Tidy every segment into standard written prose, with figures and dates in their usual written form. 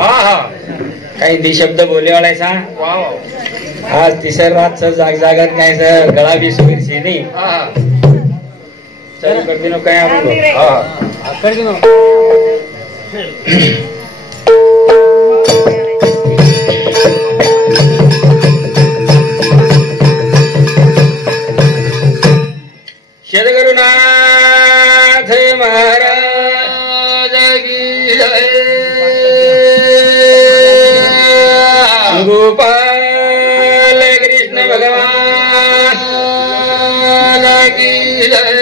काही दी शब्द बोले वाला सांग आज तिसर रात जाग जागत काय सर गळा बी सुबीर सी नाही चालू कर दिनो काय आपण कर दिनो सद्गुरुनाथ महाराज की जय गोपाल कृष्ण भगवान की जय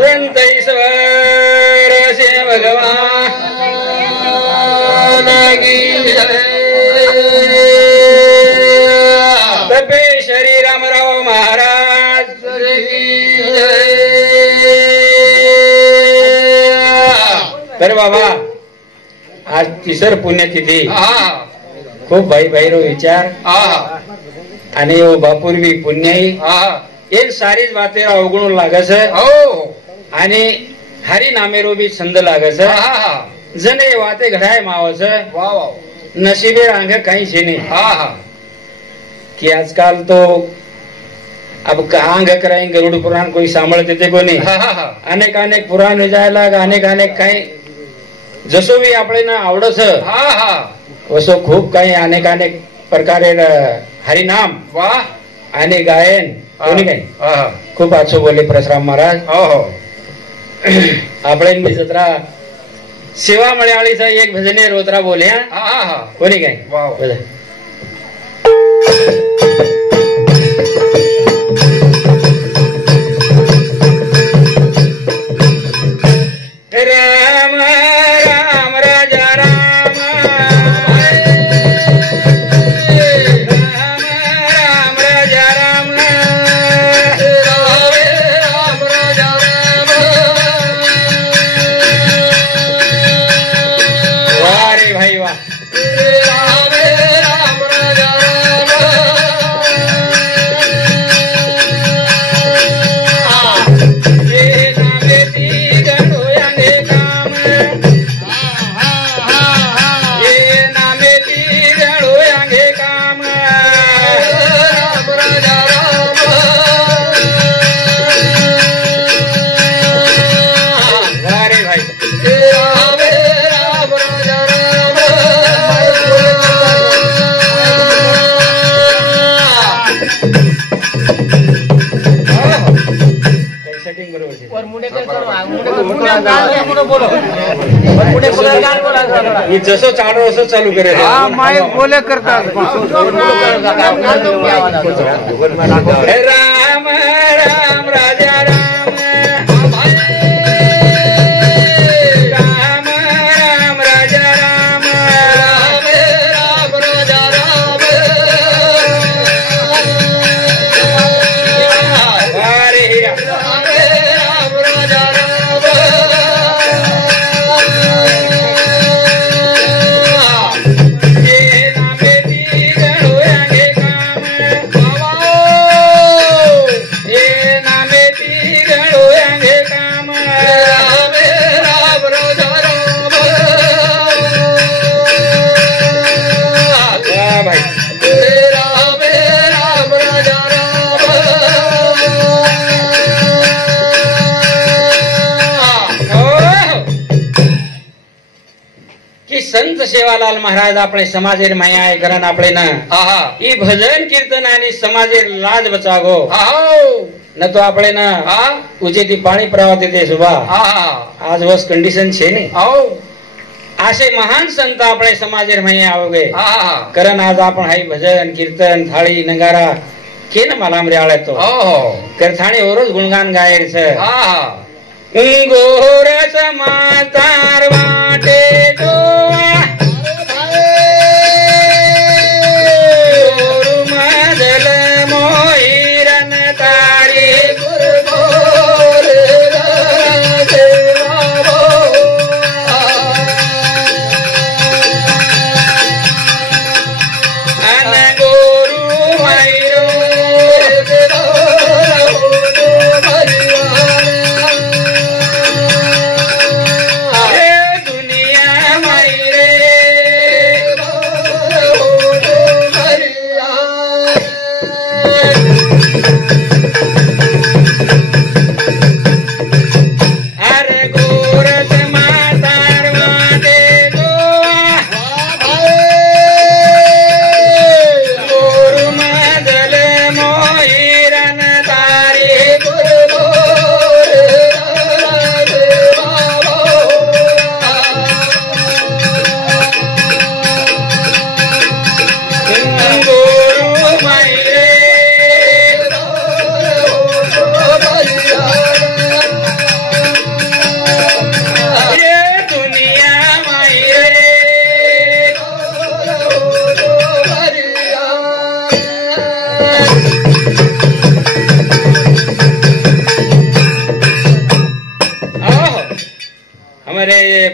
संत ईश्वर से भगवान की जय तपेश्वरी रामराव महाराज की जय तर बाबा आज तिसर पुण्यतिथी खूप भाई भाईरो विचार आणि बापूर्वी पुण्याई ये सारीच बातें अवगुण लागस आणि हरी नामेरो भी छंद लागस जने वाते घडाय मावस नशीबे रांग काही छे नहीं कि आजकल तो अब कहाँ कराएंगे गरुड़ पुराण कोई सांभळते ते कोणी अनेक अनेक पुराण जायला अनेक अनेक काही जसो भी आपले ना आवडस वसो खूप काही अनेक अनेक प्रकारे हरिनाम आणि गायन कोणी काही खूप आछो बोले परशुराम महाराज आपले मी जत्रा सेवा मळ्याळीचा एक भजने रोत्रा बोल्या कोणी काही बोला राम राम राजा राम राम राम राजा राम राम राजा राम वाह रे भाई वाह राम राम राजा राम ये नामे ती गणो यांगे काम ये नामे ती गणो यांगे काम राम राजा राम वाह रे भाई राम राम राजा राम सेटिंग बरोबर छे और मुडे कर बोलो ये जसो चाडो असो चालू करे हां माय बोले करता राम राम राजा राम राम राम राजा राम राम राजा राम हरे हीरा संत सेवालाल महाराज अपने समाजेर माया करन अपने ई भजन कीर्तन आणि समाजेर लाज बचागो न तो अपने उजेती पाणी प्रवाह देते सुबह आज वस कंडिशन छे ने आशे महान संत अपने समाजेर माया आवगे करन आज आपण हाई भजन कीर्तन थाळी नगारा केन मालाम रेवाळे तो करथाणी ओरोज गुणगान गायेर छे उंगोर समातार वाटे जो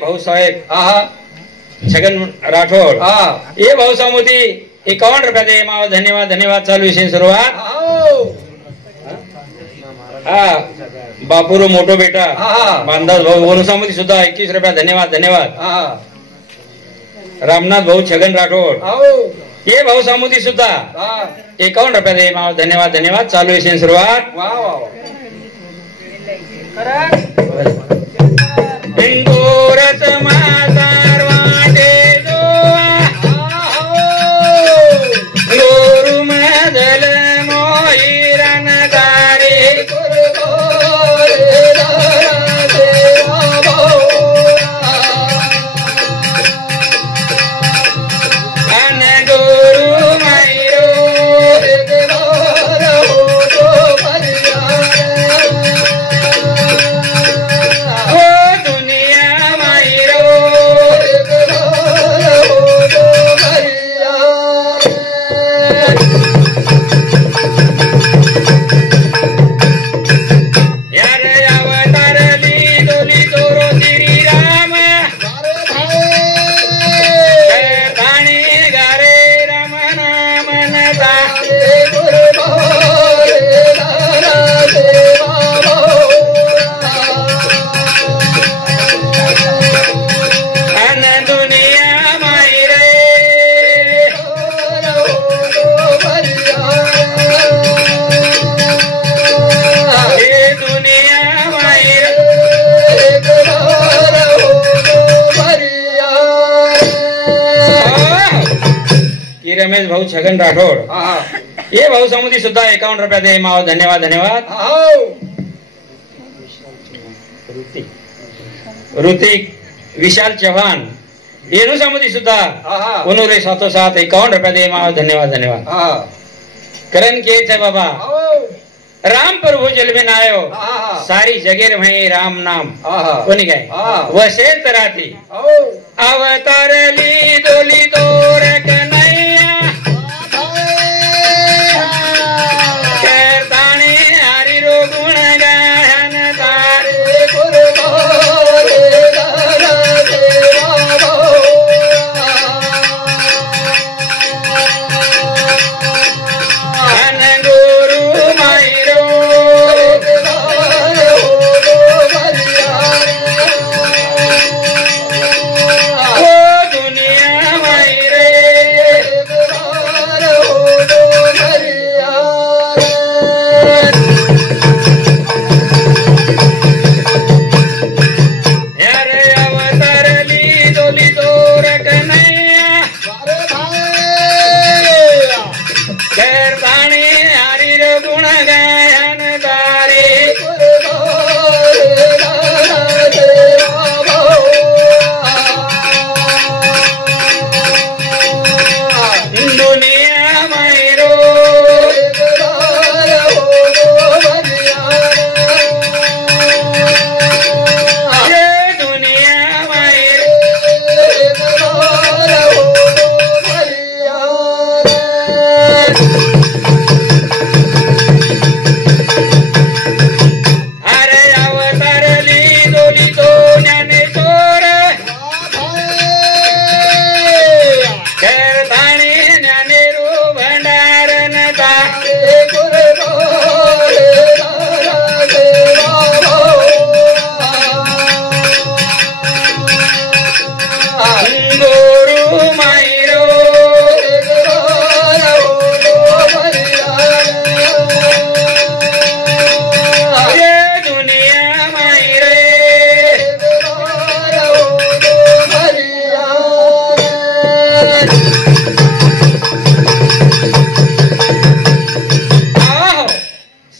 भाऊसाहेब छगन राठोड ये भाऊसामोदी 51 रुपये दे माव धन्यवाद धन्यवाद चालू विषय सुरुवात बापूरो मोठो बेटा बांधास भाऊ वरुसामोदी सुद्धा 21 रुपये धन्यवाद धन्यवाद रामनाथ भाऊ छगन राठोड ये भाऊसामोदी सुद्धा 51 रुपये दे माव धन्यवाद धन्यवाद चालू विषय सुरुवात इंदोरच मातार वाटे गोरु मदल मोहिरन तारे अन गोरु मैरो रमेश भाऊ छगन राठोड ये भाऊसामोदी सुद्धा 51 रुपये दे माव धन्यवाद धन्यवाद ऋतिक विशाल चव्हाण येनुसामोदी सुद्धा उन्होंने 707 51 रुपये दे माव धन्यवाद धन्यवाद करण के थे बाबा राम प्रभु जल में आयो सारी जगेर भई राम नाम कोणी काय वसे तराती अवतारली दोली तोर कन्हैया कीर्तने हरि रो गुण गायन तारे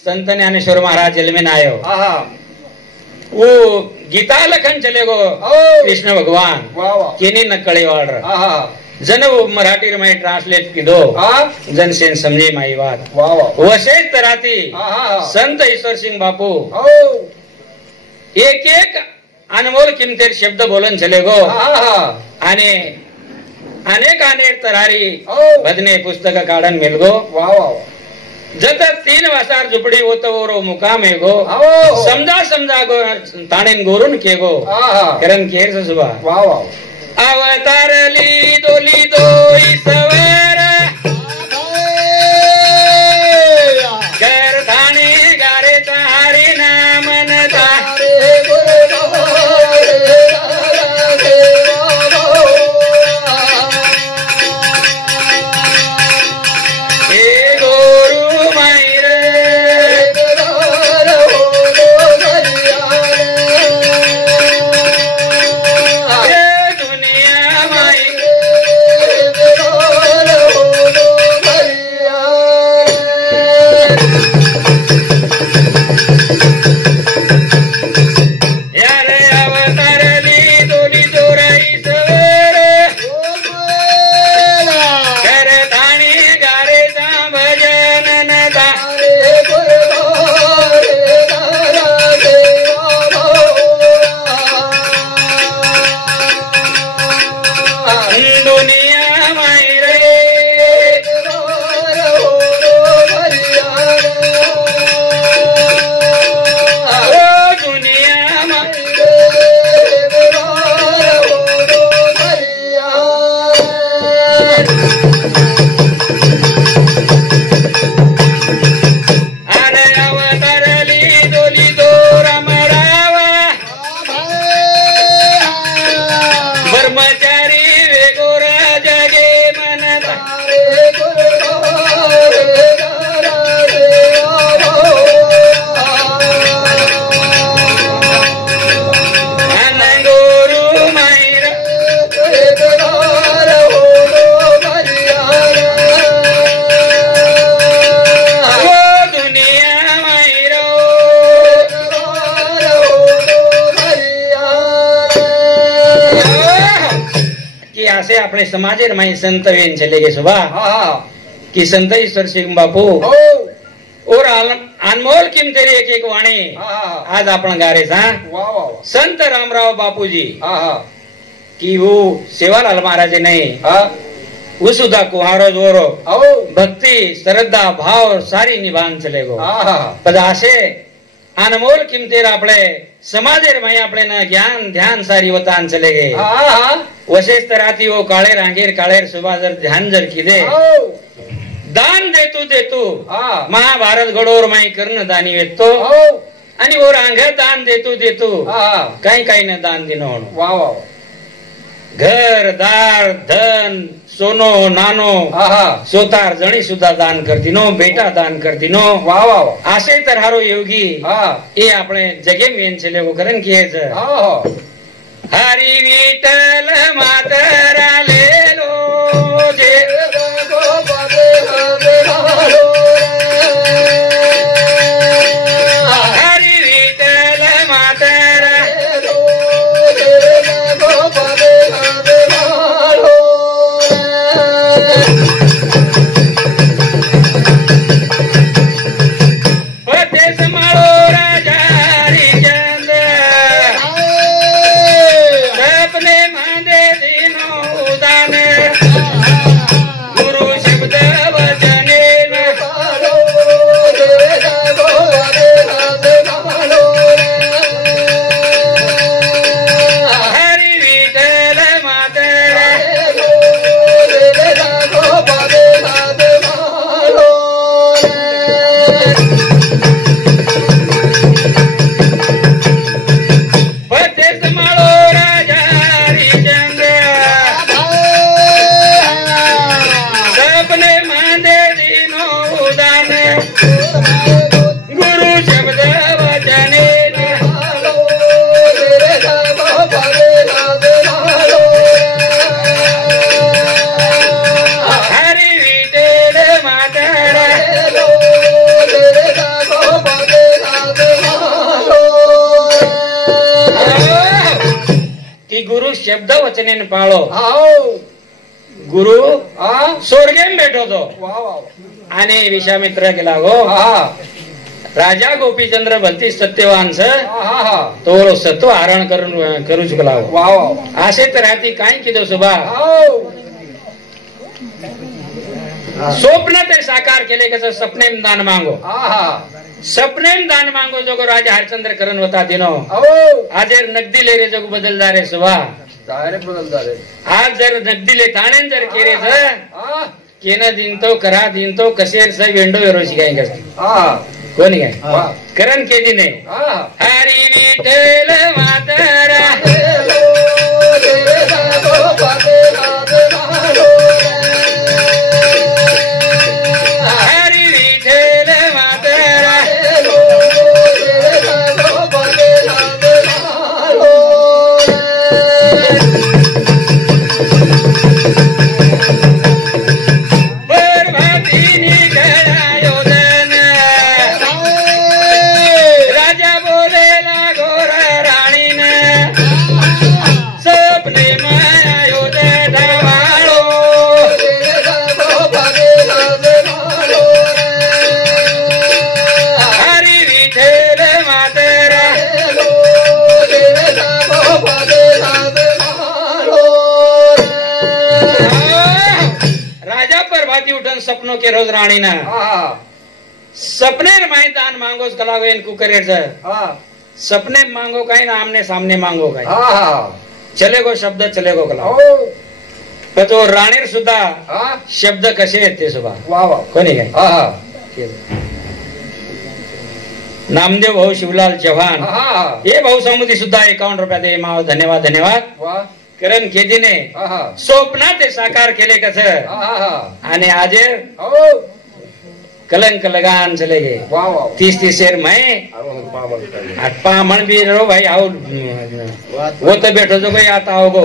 संत ज्ञानेश्वर महाराज जल में आयो वो गीता लखन चले गो कृष्ण भगवान केनी नकळे वाड़ जन वो मराठी में ट्रांसलेट की दो जन से समझे माई बात वसे तराती संत ईश्वर सिंह बापू एक एक अनमोल किमतीर शब्द बोलन चले गो आणि अनेक अनेक तरारी भजने पुस्तक काढन मिल गो जत 3 वासार झुपडी होत ओरो मुकाम है गो समजा समजा गो ताणेन गोरून के गो करण केर सुबा वाह वाह अवतारली दोली दो ईश्वर घर थाने गारे तारी नाम नता अपने समाजेर माई संत वेन चले गए सुबह कि संत ईश्वर सिंह बापू और अनमोल किमतेरी एक एक वाणी आज आपण गारे सा संत रामराव बापूजी कि वो सेवालाल महाराज नहीं वो सुधा कुहारो जोरो भक्ति श्रद्धा भाव सारी निभान चले गो पदासे अनमोल किमतेर आपले समाजेर माई आपले ना ज्ञान ध्यान सारी वतान चले गए वशेष तराती वो काळे रांगेर काळेर सुबह जर ध्यान जर किदे दान देतू देतू महाभारत गडोर माई कर्ण दानी वेतो आणि वो रांग दान देतू देतू काही काही न दान दिनो वाह घर दार धन सोनो नानो सोतार जणी सुद्धा दान करतीनो बेटा दान करतीनो वाह वाह आशे तर हारो योगी ए આપણે જગે મેન છે લેવો કરન કે છે હરી વિઠ્ઠલ માતરા લેલો જે ગોપદે હવે હારો હરી વિઠ્ઠલ માતરા લેલો જે ગોપદે હવે હારો પરદેશ માળો રાજા હરિચંદ સપને માંદે દીનો ઉદાન ગુરુ શબ્દ વચને પાડો દેવ ગોરે હાથે પાડો હરિ વિઠ્ઠલ માતરા ગોપદે હાથે પાડો પરદેશ માળો રાજા હરિચંદ સપને માંદે દીનો ઉદાન ગુરુ શબ્દ વચને પાડો દેવ ગોપદે હાથે પાડો હરિ વિઠ્ઠલ માતરા ગોપદે હાથે પાડો की गुरु शब्द वचने पाळो गुरु स्वर्गेम भेटो तो आणि विश्वामित्र गेला गो राजा गोपीचंद्र भलती सत्यवान तो सत्व हरण करू चुकला असे तर हाती काय किदो सुबा स्वप्न ते साकार केले कसं सपनेम दान मागो सपनेम दान मागो जो राजा हरिश्चंद्र करण होता दिनो आज नगदी ले रे जग बदलदार रे सुबा डायरेक्ट बदलदार रे आज जर नगदी ले ताणे जर केरे स केना दिन तो करा दिन तो कसेर स वेंडो वेरोशी काय करते कोणी काय करण के दिने हरी विठ्ठल मातरा सपनों के रोज रानी ना सपने माई दान मांगो कलागो इनको करे सपने मांगो कहीं ना आमने सामने मांगो कहीं चलेगो शब्द चलेगो कला तो राणीर सुद्धा शब्द कसे आहेत ते सुद्धा कोणी काय नामदेव भाऊ शिवलाल चव्हाण हे भाऊ समुदी सुद्धा 51 रुपया दे माव धन्यवाद धन्यवाद करण केदीने स्वप्न ते साकार केले कसं आणि आज कलंक लगान चले गए 30 शेर मैं मन भी रो भाई आओ वो तो बैठो जो भाई आता होगो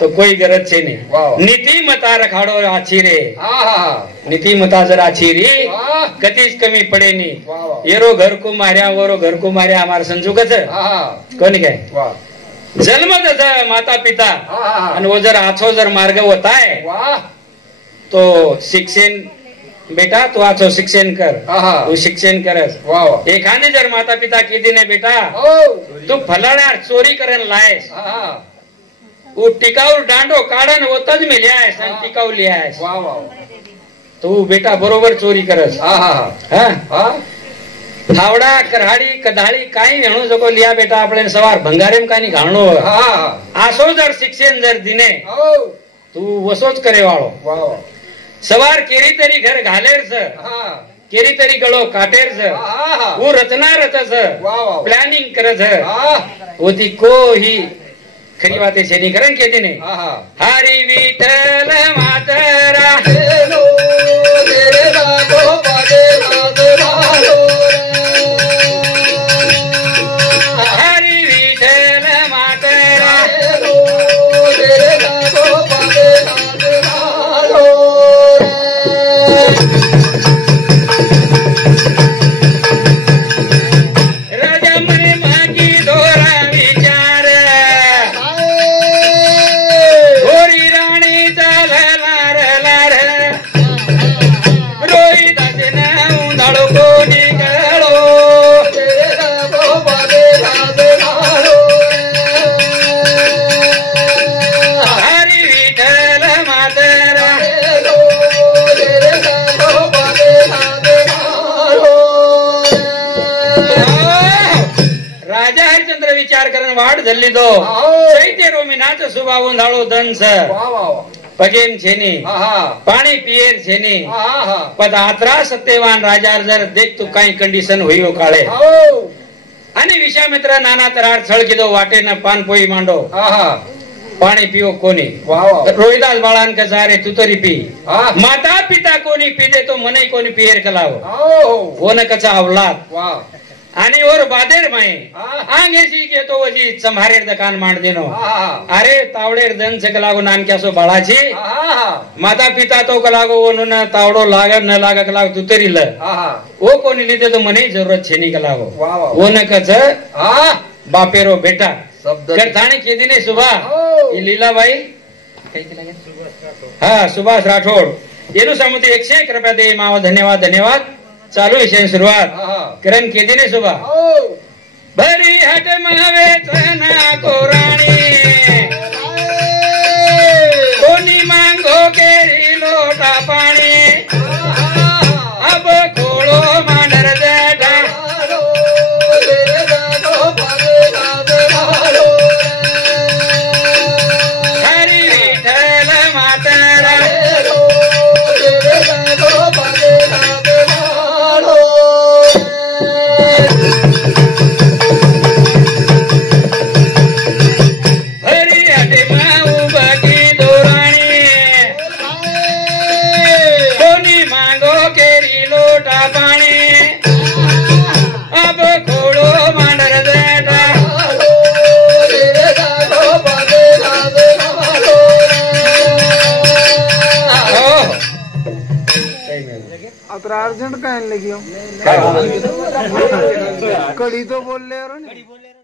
तो कोई गरज छे नहीं नीति मता रखाड़ो आछी रे नीति मता जरा आछी री कतीच कमी पडे नहीं येरो घर को मार्या वरो घर को मार्या हमारा संजू कसं कोणी काय जन्म जसं माता पिता आणि वो जर आछो जर मार्ग होता है तो शिक्षण बेटा तू आछो शिक्षण कर तू शिक्षण करस एखाने जर माता पिता कीधी ने बेटा तू फलाना चोरी करन लायस वो टिकाऊ डांडो काढन होतच मिल्यास आणि टिकाऊ लिहायस तू बेटा बरोबर चोरी करस थावडा करहाडी कधाळी काही वेणू जको लिया बेटा आपले सवार भंगारेम कानी घाणो आसो जर शिक्षण जर दिने तू वसोच करे वाळो सवार केरी तरी घर घालेर सर केरी तरी गळो काटेर सर वो रचना रचस प्लॅनिंग करस होती को ही खरी बात शेनी करण के दिने हरी विठ्ठल मातरा वाट धरली तो चैते रोमिनाच सुबावून धाळो दंस पगेन छेनी पाणी पियेर छेनी पद आत्रा सत्यवान राजार जर देख तू काही कंडिशन होईयो काळे आणि विश्वामित्र नाना तरार छळ किदो वाटे न पान पोई मांडो पाणी पियो कोणी रोहिदास बाळान कसारे तू तरी पी माता पिता कोणी पी दे तो मने कोणी पियर कलावो वो न कचा अवलाद आणि और बादेर माई आंगेसी के तो वजी संभारेर दुकान मांड देनो अरे तावडेर दन से कलागो नाम क्या सो बाळाची माता पिता तो कलागो न तावडो लाग न लाग कलागो तू तरी ल वो कोणी लिते तो मने जरूरत छेनी कलागो वो न कच बापेरो बेटा करथाणी के दिने सुबह लीलाबाई हा सुभाष राठोड येनु समुद्री 101 रुपया दे माव धन्यवाद धन्यवाद चालू विषय सुरुवात करण के दिने सुबह भरी हट मावे तना को राणी कोनी मांगो केरी लोटा पाणी तेरा अर्जेंट कहने लगी हो काय कड़ी तो बोल ले रहे हो